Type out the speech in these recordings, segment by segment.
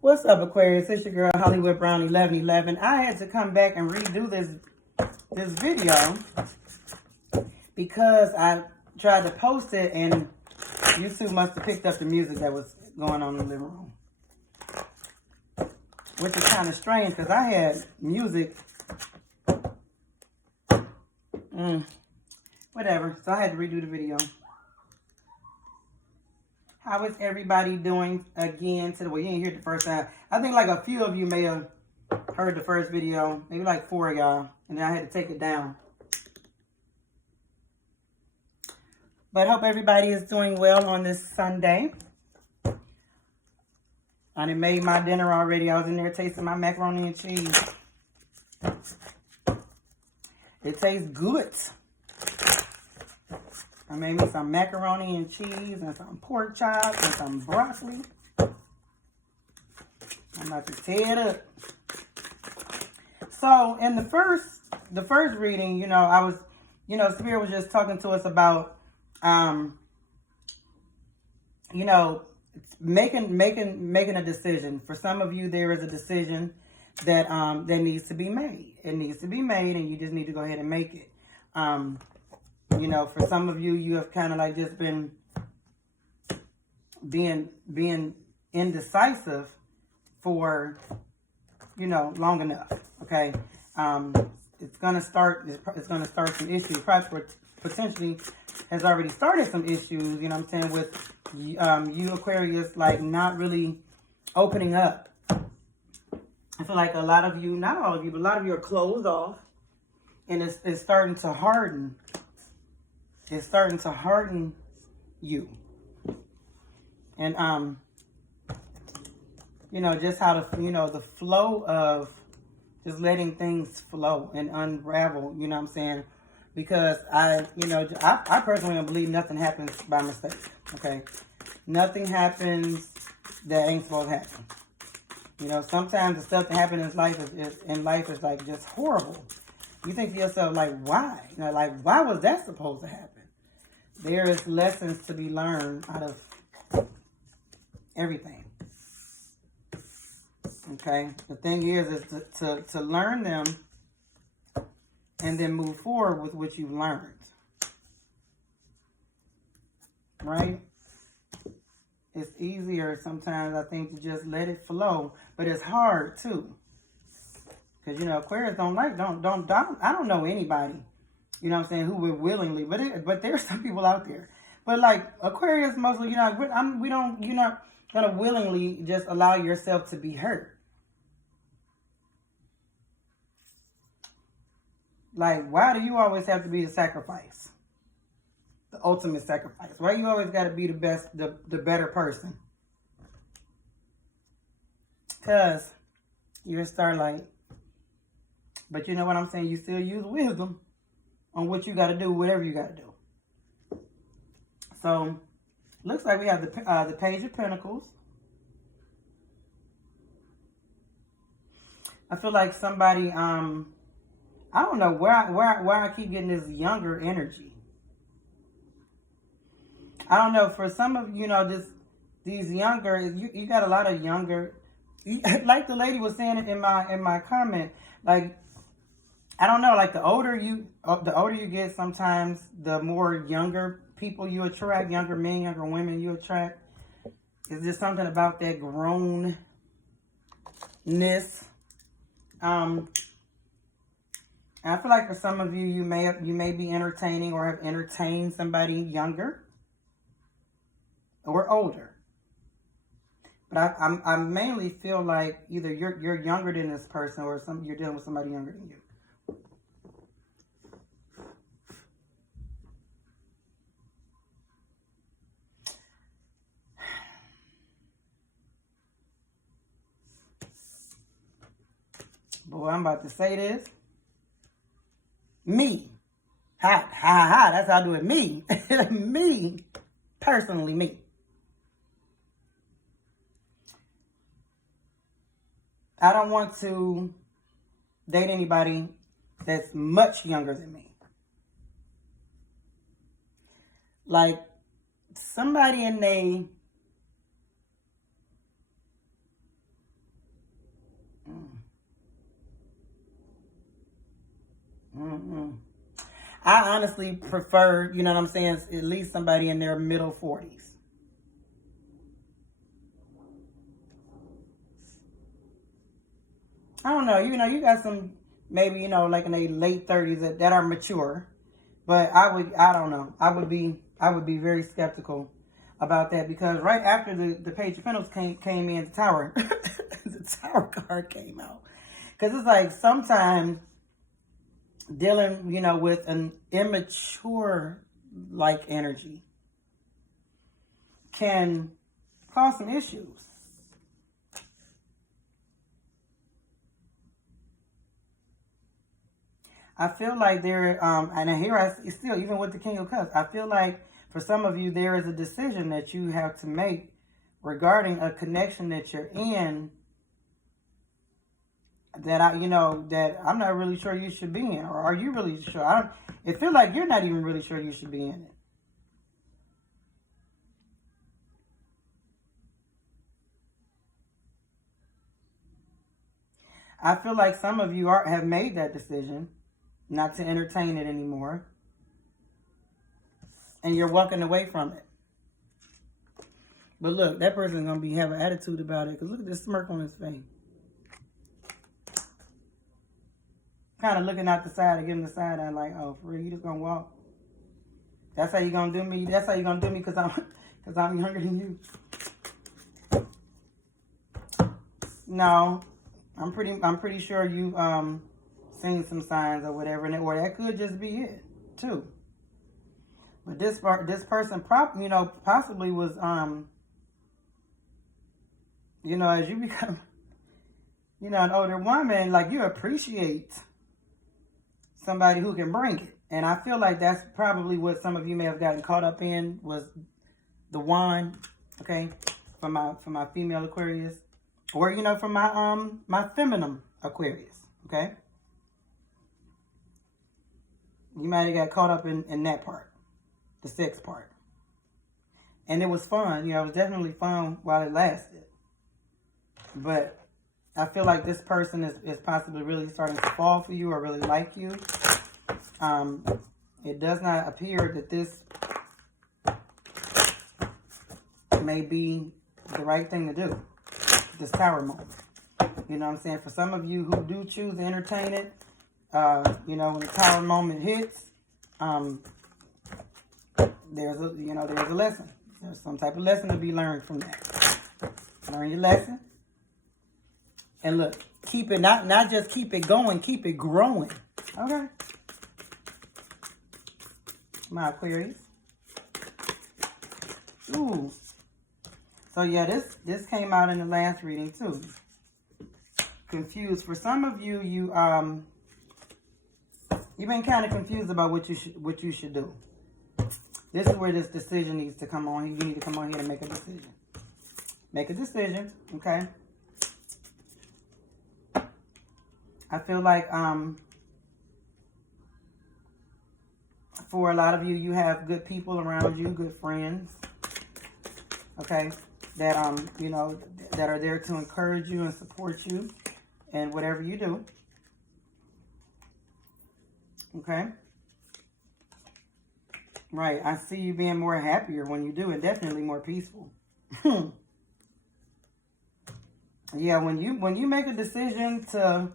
What's up, Aquarius? It's your girl Hollywood Brown 1111. I had to come back and redo this video because I tried to post it and YouTube must have picked up the music that was going on in the living room, which is kind of strange because I had music. Whatever. So I had to redo the video. How is everybody doing again today? Well, you didn't hear it the first time. I think like a few of you may have heard the first video. Maybe like 4 of y'all. And then I had to take it down. But hope everybody is doing well on this Sunday. I done made my dinner already. I was in there tasting my macaroni and cheese. It tastes good. I made me some macaroni and cheese and some pork chops and some broccoli. I'm about to tear it up. So in the first reading, I was, Spirit was just talking to us about, making a decision. For some of you, there is a decision that needs to be made. It needs to be made, and you just need to go ahead and make it. For some of you, you have kind of like just been being indecisive for, long enough. Okay. It's gonna start some issues. Probably potentially has already started some issues. You know what I'm saying, with you Aquarius, like not really opening up. I feel like a lot of you, not all of you, but a lot of you are closed off, and it's starting to harden. It's starting to harden you. And, just how the flow of just letting things flow and unravel, you know what I'm saying? Because I personally don't believe nothing happens by mistake, okay? Nothing happens that ain't supposed to happen. Sometimes the stuff that happens in life is like just horrible. You think to yourself, like, why? Why was that supposed to happen? There is lessons to be learned out of everything. Okay? The thing is to learn them and then move forward with what you've learned. Right? It's easier sometimes, I think, to just let it flow. But it's hard, too. Because, Aquarius I don't know anybody, you know what I'm saying, who would willingly, but there's some people out there. But like Aquarius, mostly, you're not gonna willingly just allow yourself to be hurt. Like, why do you always have to be the sacrifice? The ultimate sacrifice. Why you always gotta be the best, the better person? Because you're a starlight. But you know what I'm saying? You still use wisdom on what you got to do, whatever you got to do. So, looks like we have the Page of Pentacles. I feel like somebody, I don't know where I keep getting this younger energy. I don't know, for some of you, these younger, you got a lot of younger, like the lady was saying in my comment, like, I don't know, like the older you get, sometimes the more younger people you attract, younger men, younger women you attract. It's just something about that grownness. I feel like for some of you, you may be entertaining or have entertained somebody younger or older. But I mainly feel like either you're younger than this person or you're dealing with somebody younger than you. Boy, I'm about to say this. Me. Ha, ha, ha. That's how I do it. Me. Me. Personally, me. I don't want to date anybody that's much younger than me. Like, somebody in I honestly prefer, you know what I'm saying, at least somebody in their middle 40s. I don't know, you got some, maybe, like in their late 30s that are mature. But I don't know. I would be very skeptical about that, because right after the Page of Pentacles came in, the Tower, the Tower card came out. Because it's like sometimes dealing, with an immature like energy can cause some issues. I feel like there, and here I still, even with the King of Cups, I feel like for some of you, there is a decision that you have to make regarding a connection that you're in that that I'm not really sure you should be in. Or are you really sure? It feels like you're not even really sure you should be in it. I feel like some of you have made that decision not to entertain it anymore, and you're walking away from it. But look, that person's gonna have an attitude about it, because look at this smirk on his face. Kind of looking out the side and giving the side eye, like, oh, for real, you just gonna walk? That's how you gonna do me? That's how you gonna do me because I'm younger than you? No, I'm pretty sure you seen some signs or whatever, or that could just be it too. But this person possibly was as you become an older woman, like, you appreciate somebody who can bring it. And I feel like that's probably what some of you may have gotten caught up in, was the wand, okay, for my female Aquarius, or for my feminine Aquarius, okay. You might have got caught up in that part, the sex part, and it was fun. It was definitely fun while it lasted. But I feel like this person is possibly really starting to fall for you or really like you. It does not appear that this may be the right thing to do, this Tower moment. You know what I'm saying? For some of you who do choose to entertain it, when the Tower moment hits, there's a lesson. There's some type of lesson to be learned from that. Learn your lesson. And look, keep it, not just keep it going, keep it growing. Okay. My Aquarius. Ooh. So yeah, this came out in the last reading too. Confused. For some of you, you've been kind of confused about what you should do. This is where this decision needs to come on. You need to come on here and make a decision. Make a decision, okay? I feel like for a lot of you, you have good people around you, good friends, okay, that that are there to encourage you and support you in whatever you do. Okay? Right, I see you being more happier when you do, and definitely more peaceful. Yeah, when you make a decision to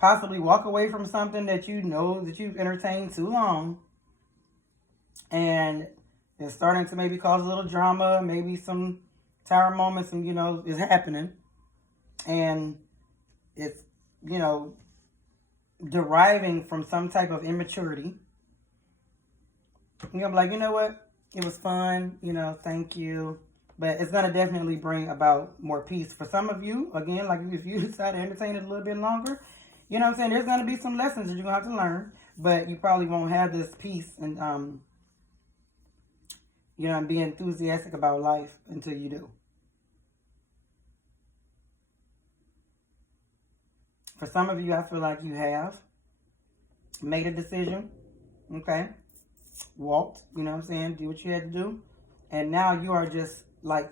possibly walk away from something that you know that you've entertained too long, and it's starting to maybe cause a little drama, maybe some Tower moments, and is happening, and it's deriving from some type of immaturity. You're gonna be like, you know what? It was fun, thank you. But it's gonna definitely bring about more peace. For some of you, again, like if you decide to entertain it a little bit longer, you know what I'm saying? There's gonna be some lessons that you're gonna have to learn, but you probably won't have this peace and and be enthusiastic about life until you do. For some of you, I feel like you have made a decision, okay? Walked, you know what I'm saying? Do what you had to do. And now you are just like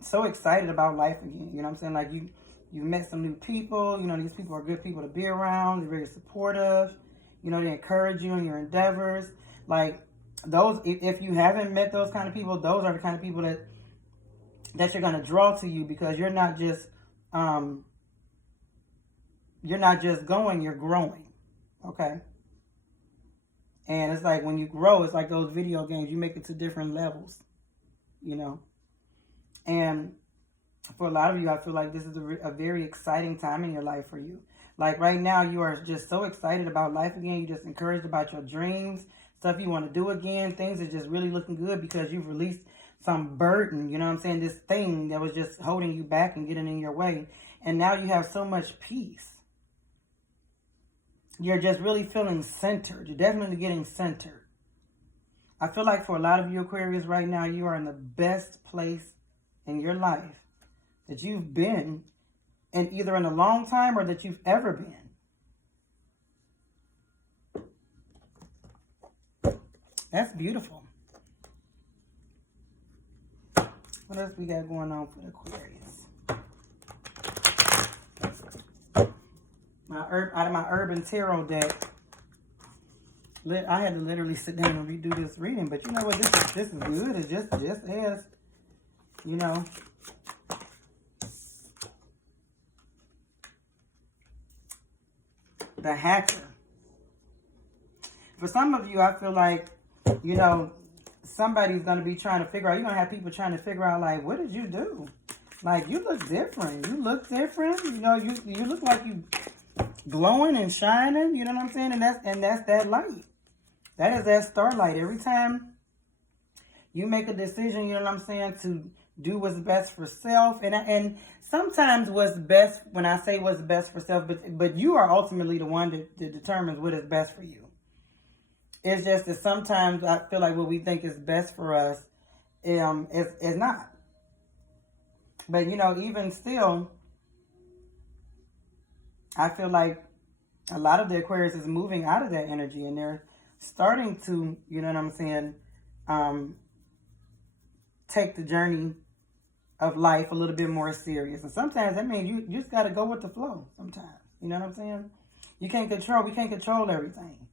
so excited about life again. You know what I'm saying? Like you met some new people. These people are good people to be around. They're very supportive. you know, they encourage you in your endeavors. Like those, if you haven't met those kind of people, those are the kind of people that you're going to draw to you, because you're not just going, you're growing. Okay. And it's like when you grow, it's like those video games, you make it to different levels, you know. And for a lot of you, I feel like this is a very exciting time in your life for you. Like right now, you are just so excited about life again. You're just encouraged about your dreams, stuff you want to do again. Things are just really looking good because you've released some burden, you know what I'm saying? This thing that was just holding you back and getting in your way. And now you have so much peace. You're just really feeling centered. You're definitely getting centered. I feel like for a lot of you Aquarius right now, you are in the best place in your life that you've been, and either in a long time or that you've ever been. That's beautiful. What else we got going on for the Aquarius? Out of my Urban Tarot deck, I had to literally sit down and redo this reading, but you know what? This is good. It just as, you know, the Hacker. For some of you, I feel like, you know, somebody's going to be trying to figure out, you're going to have people trying to figure out, like, what did you do? Like, you look different. You look different. You know, you look like you glowing and shining. You know what I'm saying? And that's that light. That is that starlight. Every time you make a decision, you know what I'm saying, to do what's best for self. And sometimes what's best, when I say what's best for self, but you are ultimately the one that determines what is best for you. It's just that sometimes I feel like what we think is best for us is not. But, you know, even still, I feel like a lot of the Aquarius is moving out of that energy, and they're starting to, you know what I'm saying, take the journey of life a little bit more serious. And sometimes that means you just got to go with the flow sometimes. You know what I'm saying? We can't control everything.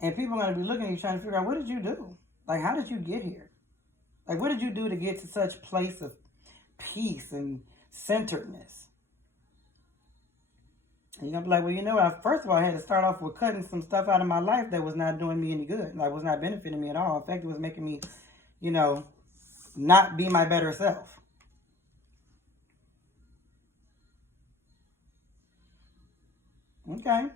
And people are going to be looking at you trying to figure out, what did you do? Like, how did you get here? Like, what did you do to get to such place of peace and centeredness? And you're going to be like, well, you know what? First of all, I had to start off with cutting some stuff out of my life that was not doing me any good. Like, was not benefiting me at all. In fact, it was making me, you know, not be my better self. Okay.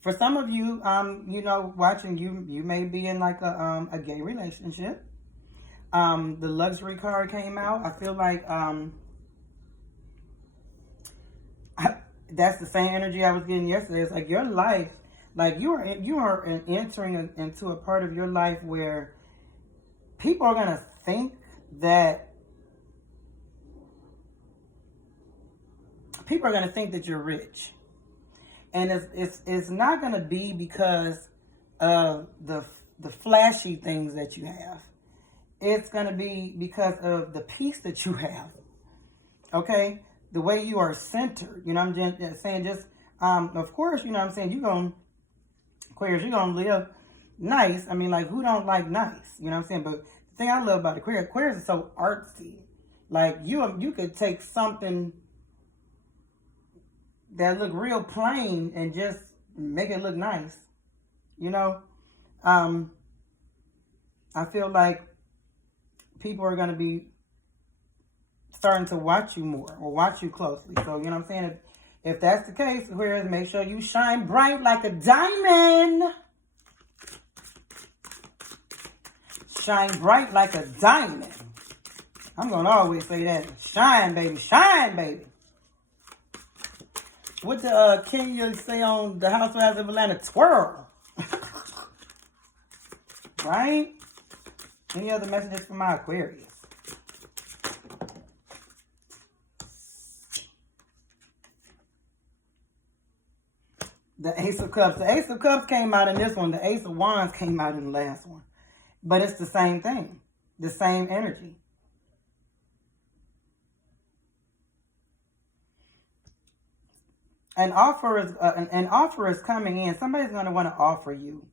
For some of you, you know, watching, you may be in like a gay relationship. The luxury card came out. I feel like that's the same energy I was getting yesterday. It's like your life, like you are entering into a part of your life where people are gonna think that you're rich. And it's not going to be because of the flashy things that you have. It's going to be because of the peace that you have. Okay? The way you are centered. You know, I'm just saying, just, of course, you know what I'm saying, Aquarius, you're going to live nice. I mean, like, who don't like nice? You know what I'm saying? But the thing I love about Aquarius is so artsy. Like, you could take something that look real plain and just make it look nice. You know, I feel like people are going to be starting to watch you more or watch you closely. So, you know what I'm saying? If that's the case, Aquarius, make sure you shine bright like a diamond. Shine bright like a diamond. I'm going to always say that. Shine, baby. Shine, baby. What the Kenya say on the Housewives of Atlanta? Twirl. Right? Any other messages from my Aquarius? The Ace of Cups. The Ace of Cups came out in this one. The Ace of Wands came out in the last one. But it's the same thing. The same energy. An offer is coming in. Somebody's going to want to offer you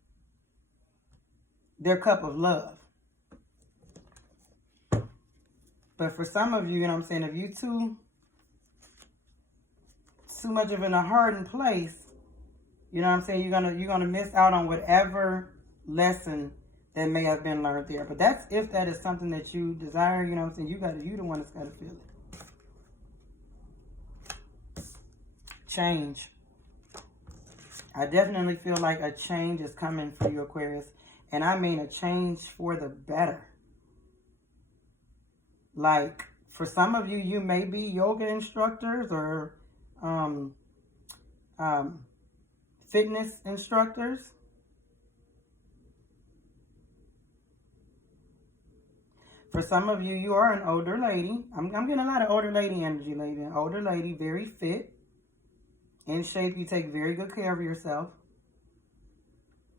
their cup of love. But for some of you, you know what I'm saying, if you too much of in a hardened place, you know what I'm saying, you're gonna miss out on whatever lesson that may have been learned there. But that's if that is something that you desire, you know what I'm saying, you the one that's gotta feel it. Change. I definitely feel like a change is coming for you, Aquarius. And I mean a change for the better. Like, for some of you, you may be yoga instructors or fitness instructors. For some of you, you are an older lady. I'm getting a lot of older lady energy, lady. An older lady, very fit, in shape. You take very good care of yourself.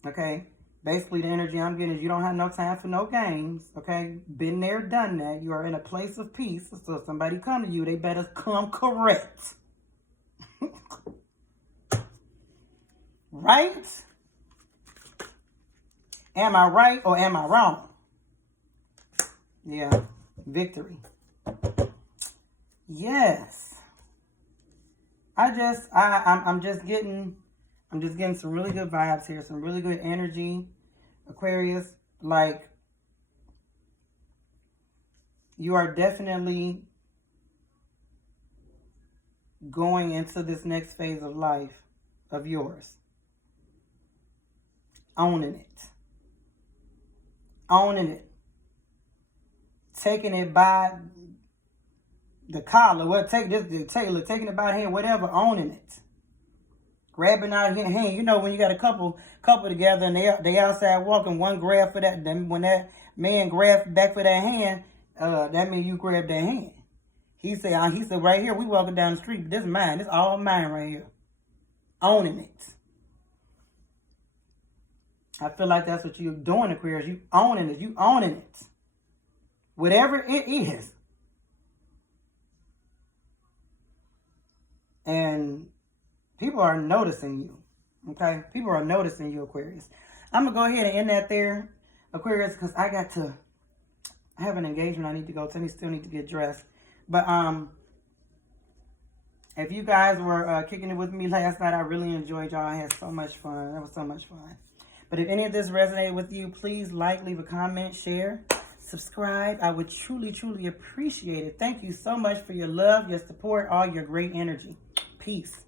Okay? Basically, the energy I'm getting is you don't have no time for no games. Okay? Been there, done that. You are in a place of peace. So if somebody come to you, they better come correct. Right? Am I right or am I wrong? Yeah, victory. Yes. I'm just getting some really good vibes here, some really good energy, Aquarius. Like, you are definitely going into this next phase of life of yours. Owning it. Owning it. Taking it by the collar, taking it by the hand, whatever, owning it. Grabbing out your hand. You know when you got a couple together and they outside walking, one grab for that, then when that man grabs back for that hand, that means you grab that hand. He said right here, we walking down the street, but this is mine. This is all mine right here. Owning it. I feel like that's what you're doing, Aquarius. You owning it. You owning it. Whatever it is. And people are noticing you. Okay? People are noticing you, Aquarius. I'm going to go ahead and end that there, Aquarius, because I have an engagement I need to go to. I still need to get dressed. But if you guys were kicking it with me last night, I really enjoyed y'all. I had so much fun. That was so much fun. But if any of this resonated with you, please like, leave a comment, share, subscribe. I would truly, truly appreciate it. Thank you so much for your love, your support, all your great energy. Peace.